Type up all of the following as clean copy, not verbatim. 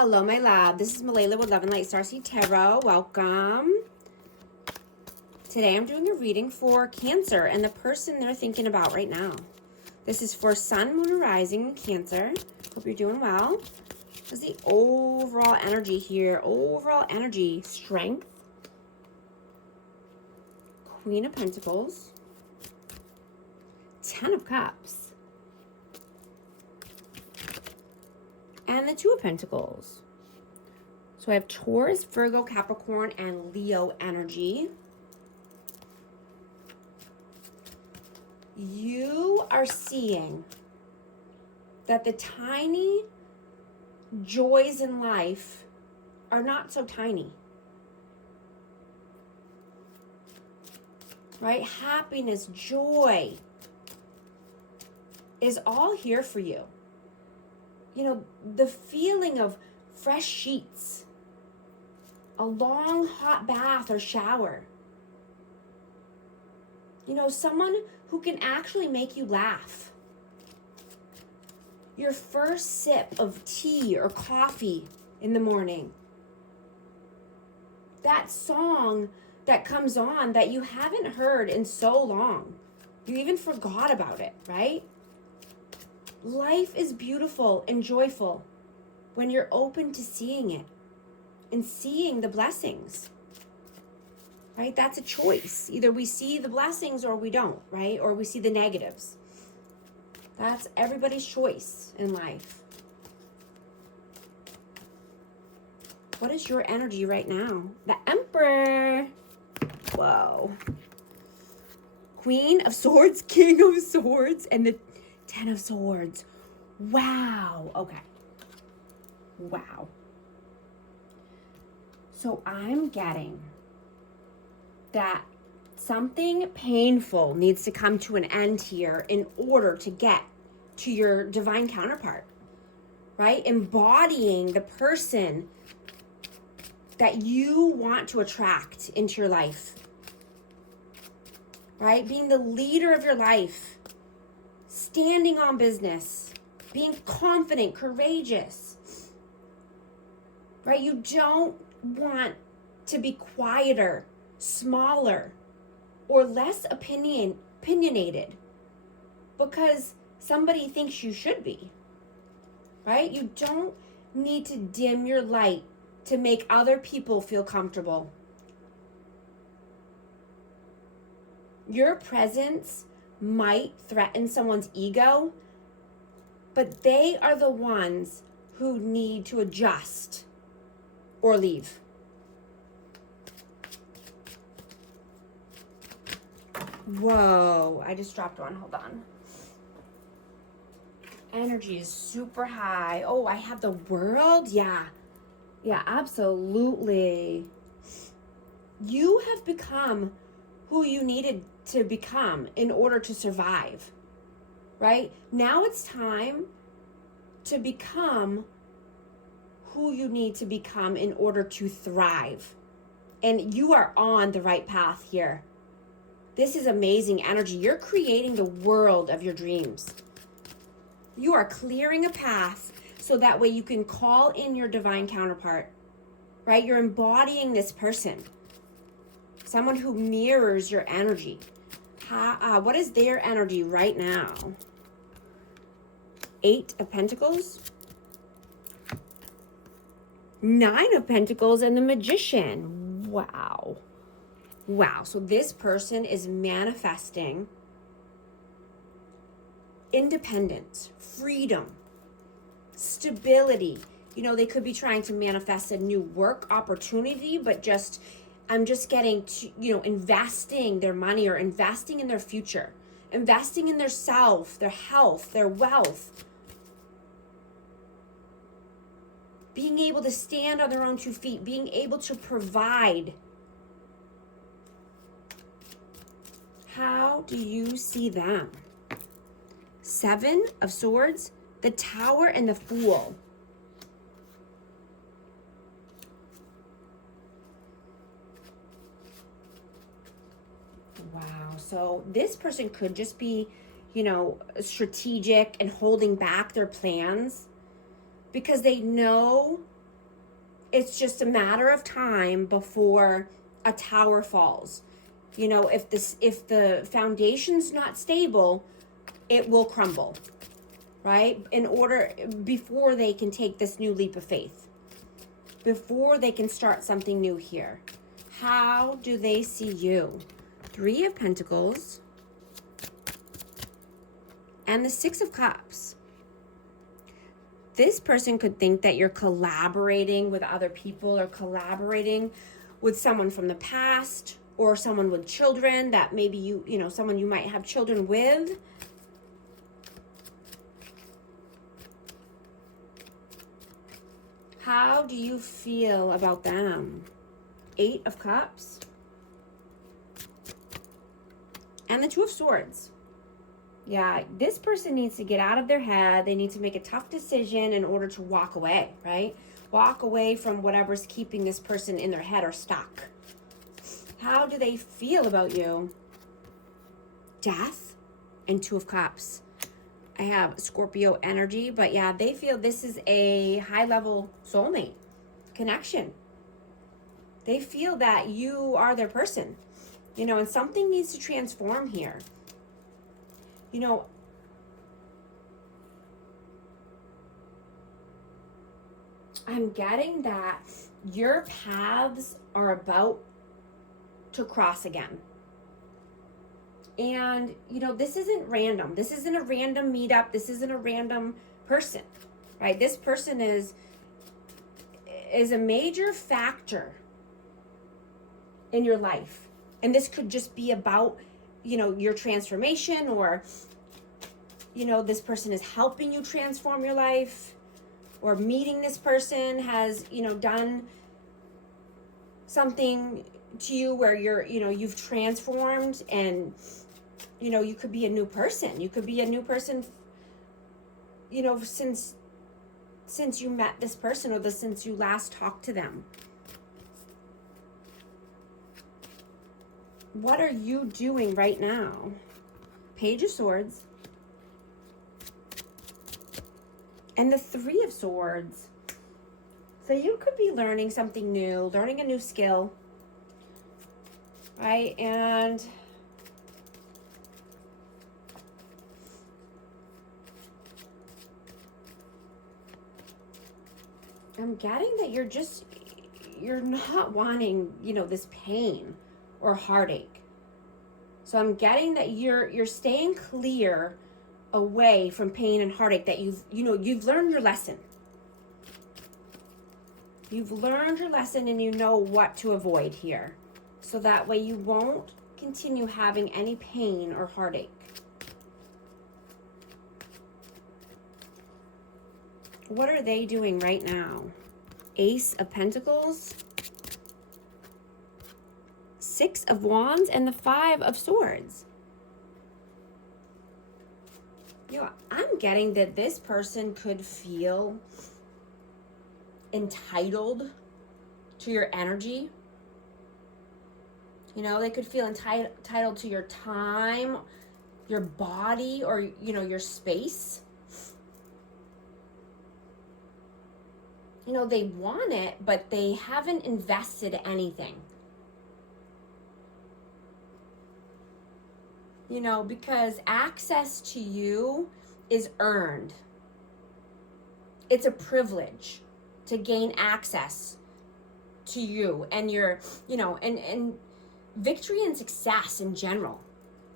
Hello, my love. This is Malayla with Love and Light Starseed Tarot. Welcome. Today I'm doing a reading for Cancer and the person they're thinking about right now. This is for Sun, Moon, and Rising in Cancer. Hope you're doing well. What's the overall energy here? Overall energy, strength, Queen of Pentacles, 10 of Cups, and the 2 of Pentacles. So I have Taurus, Virgo, Capricorn, and Leo energy. You are seeing that the tiny joys in life are not so tiny. Right? Happiness, joy is all here for you. You know, the feeling of fresh sheets, a long hot bath or shower. You know, someone who can actually make you laugh. Your first sip of tea or coffee in the morning. That song that comes on that you haven't heard in so long. You even forgot about it, right? Life is beautiful and joyful when you're open to seeing it and seeing the blessings, right? That's a choice. Either we see the blessings or we don't, right? Or we see the negatives. That's everybody's choice in life. What is your energy right now? The Emperor. Whoa. Queen of Swords, King of Swords, and the 10 of Swords. Wow. Okay. Wow. So I'm getting that something painful needs to come to an end here in order to get to your divine counterpart, right? Embodying the person that you want to attract into your life, right? Being the leader of your life. Standing on business, being confident, courageous, right? You don't want to be quieter, smaller, or less opinionated because somebody thinks you should be, right? You don't need to dim your light to make other people feel comfortable. Your presence might threaten someone's ego, but they are the ones who need to adjust or leave. Whoa, I just dropped one. Hold on. Energy is super high. Oh, I have the World? Yeah, absolutely. You have become who you needed to become in order to survive, right? Now it's time to become who you need to become in order to thrive. And you are on the right path here. This is amazing energy. You're creating the world of your dreams. You are clearing a path so that way you can call in your divine counterpart, right? You're embodying this person, someone who mirrors your energy. What is their energy right now? 8 of Pentacles, 9 of Pentacles, and the Magician. Wow. So this person is manifesting independence, freedom, stability. You know, they could be trying to manifest a new work opportunity, but I'm just getting to, investing their money or investing in their future, investing in their self, their health, their wealth, being able to stand on their own 2 feet, being able to provide. How do you see them? 7 of Swords, the Tower, and the Fool. Wow. So this person could just be, strategic and holding back their plans because they know it's just a matter of time before a tower falls. You know, if the foundation's not stable, it will crumble, right? Before they can take this new leap of faith, before they can start something new here. How do they see you? 3 of Pentacles and the 6 of Cups. This person could think that you're collaborating with other people or collaborating with someone from the past or someone with children that maybe you know, someone you might have children with. How do you feel about them? 8 of Cups and the 2 of Swords. Yeah, this person needs to get out of their head. They need to make a tough decision in order to walk away, right? Walk away from whatever's keeping this person in their head or stuck. How do they feel about you? Death and 2 of Cups. I have Scorpio energy, but yeah, they feel this is a high-level soulmate connection. They feel that you are their person, you know, and something needs to transform here. You know, I'm getting that your paths are about to cross again. And, you know, this isn't random. This isn't a random meetup. This isn't a random person, right? This person is a major factor in your life. And this could just be about, you know, your transformation, or, you know, this person is helping you transform your life, or meeting this person has, you know, done something to you where you're, you know, you've transformed, and, you know, you could be a new person. You could be a new person, you know, since you met this person, or since you last talked to them. What are you doing right now? Page of Swords and the 3 of Swords. So you could be learning something new, learning a new skill, right? And I'm getting that you're not wanting, you know, this pain or heartache. So I'm getting that you're staying clear away from pain and heartache, that you've learned your lesson. You've learned your lesson, and you know what to avoid here. So that way you won't continue having any pain or heartache. What are they doing right now? Ace of Pentacles, 6 of Wands, and the 5 of Swords. You know, I'm getting that this person could feel entitled to your energy. You know, they could feel entitled to your time, your body, or, you know, your space. You know, they want it, but they haven't invested anything. You know, because access to you is earned. It's a privilege to gain access to you and your, you know, and victory and success in general,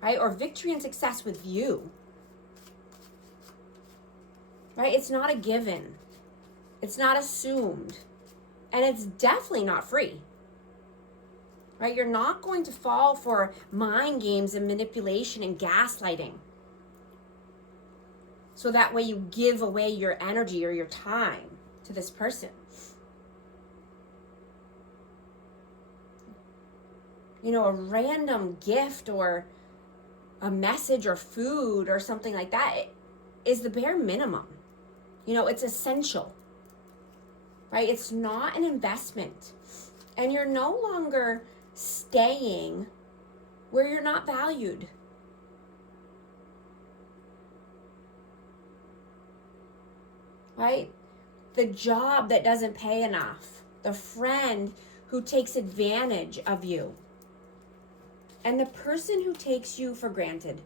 right? Or victory and success with you, right? It's not a given. It's not assumed. And it's definitely not free. Right? You're not going to fall for mind games and manipulation and gaslighting. So that way you give away your energy or your time to this person. You know, a random gift or a message or food or something like that is the bare minimum. You know, it's essential. Right? It's not an investment. And you're no longer staying where you're not valued. Right? The job that doesn't pay enough. the friend who takes advantage of you, and the person who takes you for granted.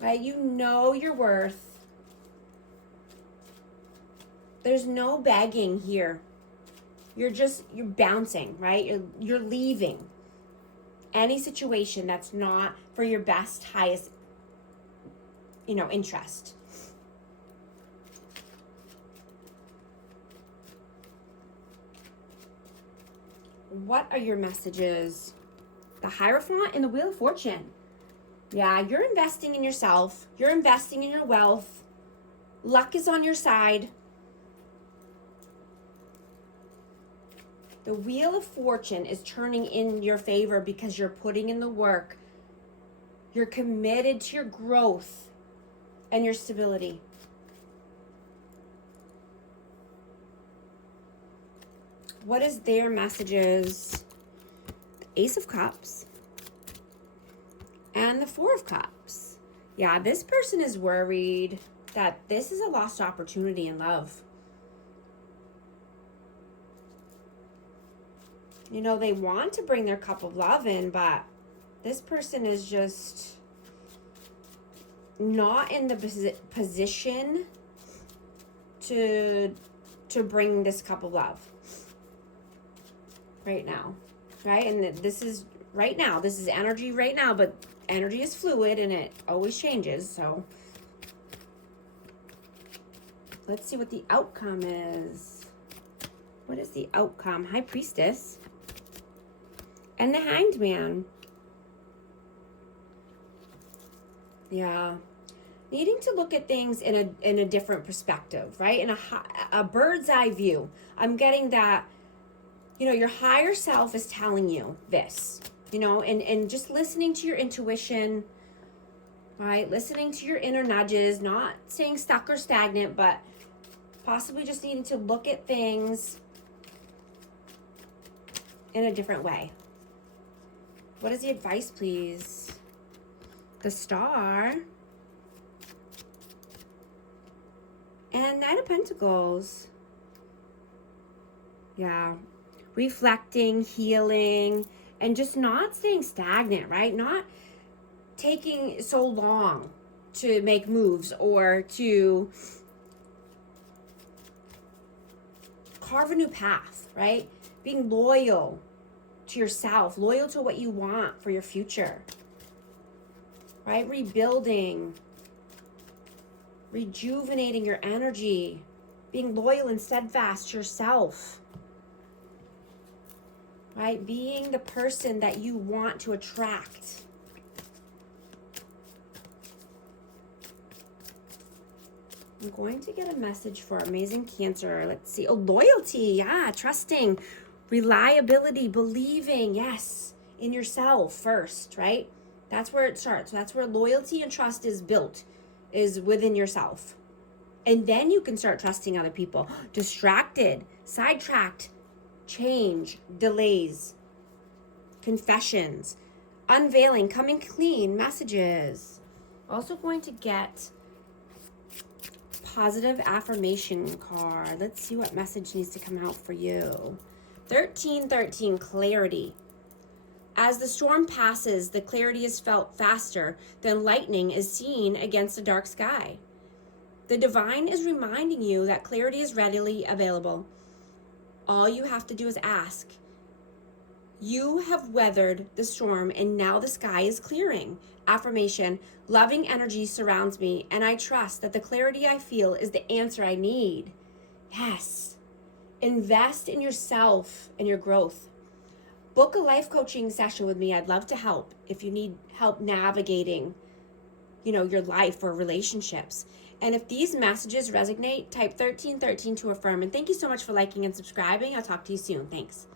Right? You know your worth. There's no begging here. You're bouncing, right? You're leaving any situation that's not for your best, highest, interest. What are your messages? The Hierophant and the Wheel of Fortune. Yeah, you're investing in yourself. You're investing in your wealth. Luck is on your side. The Wheel of Fortune is turning in your favor because you're putting in the work. You're committed to your growth and your stability. What is their messages? The Ace of Cups and the Four of Cups. Yeah, this person is worried that this is a lost opportunity in love. They want to bring their cup of love in, but this person is just not in the position to bring this cup of love right now, right? And this is right now. This is energy right now, but energy is fluid and it always changes. So let's see what the outcome is. What is the outcome? High Priestess and the Hanged Man. Yeah. Needing to look at things in a different perspective, right? In a bird's eye view. I'm getting that, your higher self is telling you this, and just listening to your intuition, right? Listening to your inner nudges, not staying stuck or stagnant, but possibly just needing to look at things in a different way. What is the advice, please? The Star and Nine of Pentacles. Yeah. Reflecting, healing, and just not staying stagnant, right? Not taking so long to make moves or to carve a new path, right? Being loyal to yourself, loyal to what you want for your future, right? Rebuilding, rejuvenating your energy, being loyal and steadfast to yourself, right? Being the person that you want to attract. I'm going to get a message for amazing Cancer. Let's see. Oh, loyalty. Yeah, trusting, reliability, believing, yes, in yourself first, right? That's where it starts. That's where loyalty and trust is built, is within yourself. And then you can start trusting other people. Distracted, sidetracked, change, delays, confessions, unveiling, coming clean, messages. Also going to get positive affirmation card. Let's see what message needs to come out for you. 1313, clarity. As the storm passes, the clarity is felt faster than lightning is seen against a dark sky. The divine is reminding you that clarity is readily available. All you have to do is ask. You have weathered the storm and now the sky is clearing. Affirmation, loving energy surrounds me and I trust that the clarity I feel is the answer I need. Yes. Invest in yourself and your growth. Book a life coaching session with me. I'd love to help if you need help navigating, your life or relationships. And if these messages resonate, type 1313 to affirm. And thank you so much for liking and subscribing. I'll talk to you soon. Thanks.